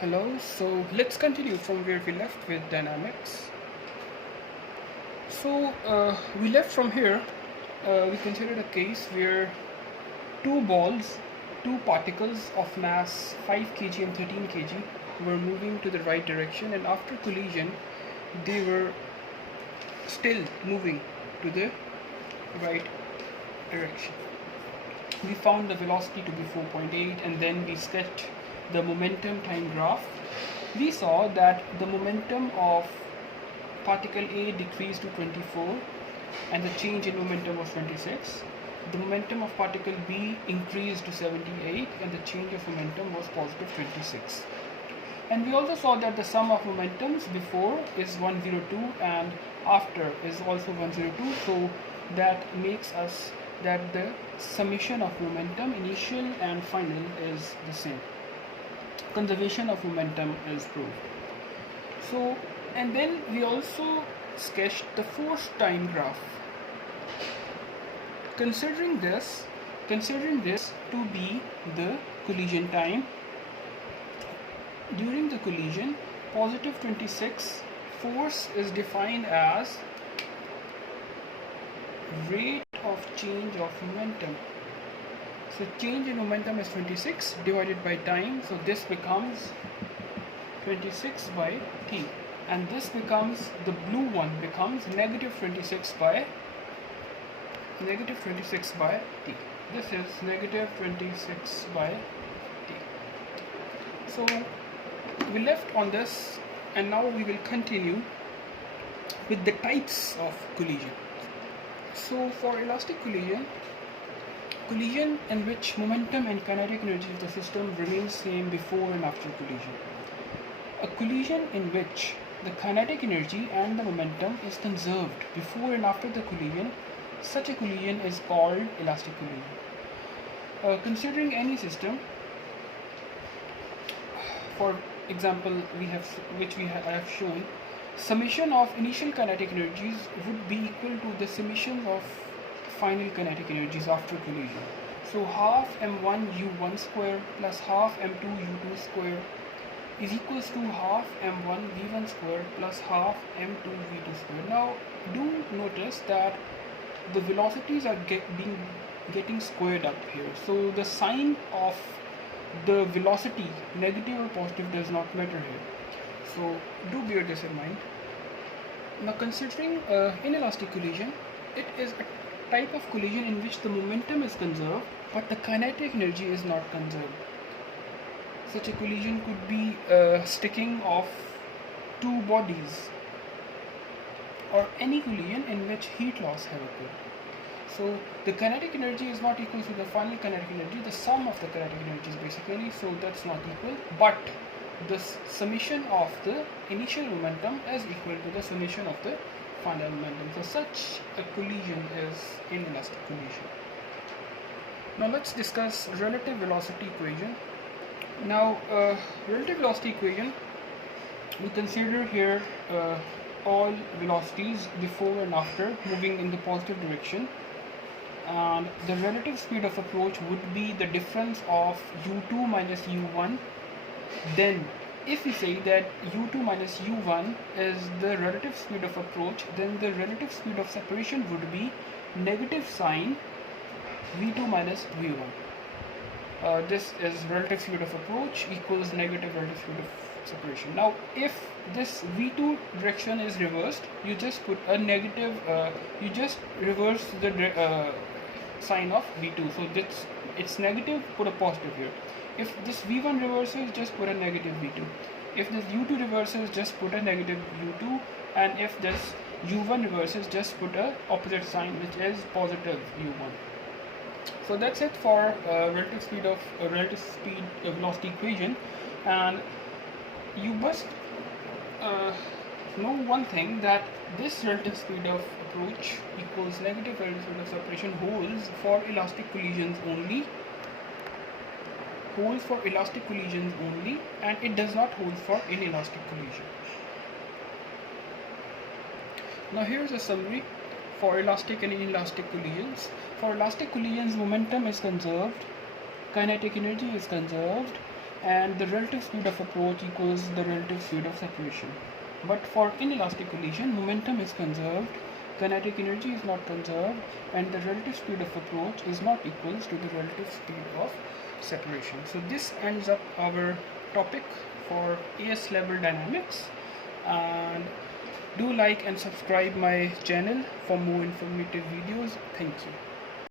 Hello, so let's continue from where we left with dynamics. We left from here, we considered a case where two balls, two particles of mass 5 kg and 13 kg were moving to the right direction, and after collision, they were still moving to the right direction. We found the velocity to be 4.8, and then we sketched the momentum time graph. We saw that the momentum of particle A decreased to 24 and the change in momentum was 26. The momentum of particle B increased to 78 and the change of momentum was positive 26. And we also saw that the sum of momentums before is 102 and after is also 102, so that makes us that the summation of momentum initial and final is the same. Conservation of momentum is proved. So, and then we also sketched the force time graph. Considering this to be the collision time, during the collision, positive 26 force is defined as rate of change of momentum. So change in momentum is 26 divided by time, so this becomes 26 by t, and this becomes, the blue one becomes negative 26 by t. This is negative 26 by t. So we left on this, and now we will continue with the types of collision. So for elastic collision in which momentum and kinetic energy of the system remain same before and after collision. A collision in which the kinetic energy and the momentum is conserved before and after the collision, such a collision is called elastic collision. Considering any system, for example, I have shown, summation of initial kinetic energies would be equal to the summation of final kinetic energies after collision. So half m1 u1 square plus half m2 u2 square is equals to half m1 v1 square plus half m2 v2 square. Now do notice that the velocities are getting squared up here. So the sign of the velocity, negative or positive, does not matter here. So do bear this in mind. Now considering inelastic collision, it is a type of collision in which the momentum is conserved but the kinetic energy is not conserved. Such a collision could be sticking of two bodies, or any collision in which heat loss have occurred. So the kinetic energy is not equal to the final kinetic energy, the sum of the kinetic energies basically, so that's not equal, but the summation of the initial momentum is equal to the summation of the final momentum. So such a collision is inelastic collision. Now let's discuss relative velocity equation. Now relative velocity equation, we consider here all velocities before and after moving in the positive direction, and the relative speed of approach would be the difference of u2 minus u1. Then if we say that u2 minus u1 is the relative speed of approach, then the relative speed of separation would be negative sign v2 minus v1. This is relative speed of approach equals negative relative speed of separation. Now if this v2 direction is reversed, you just put a negative, you just reverse the sign of v2, so it's negative, put a positive here. If this v1 reverses, just put a negative v2. If this u2 reverses, just put a negative u2, and if this u1 reverses, just put a opposite sign, which is positive u1. So that's it for relative speed velocity equation. And you must know one thing, that this relative speed of approach equals negative relative speed of separation holds for elastic collisions only, and it does not hold for inelastic collision. Now here's a summary for elastic and inelastic collisions. For elastic collisions, momentum is conserved, kinetic energy is conserved, and the relative speed of approach equals the relative speed of separation. But for inelastic collision, momentum is conserved, kinetic energy is not conserved, and the relative speed of approach is not equals to the relative speed of separation. So this ends up our topic for AS level dynamics, and do like and subscribe my channel for more informative videos. Thank you.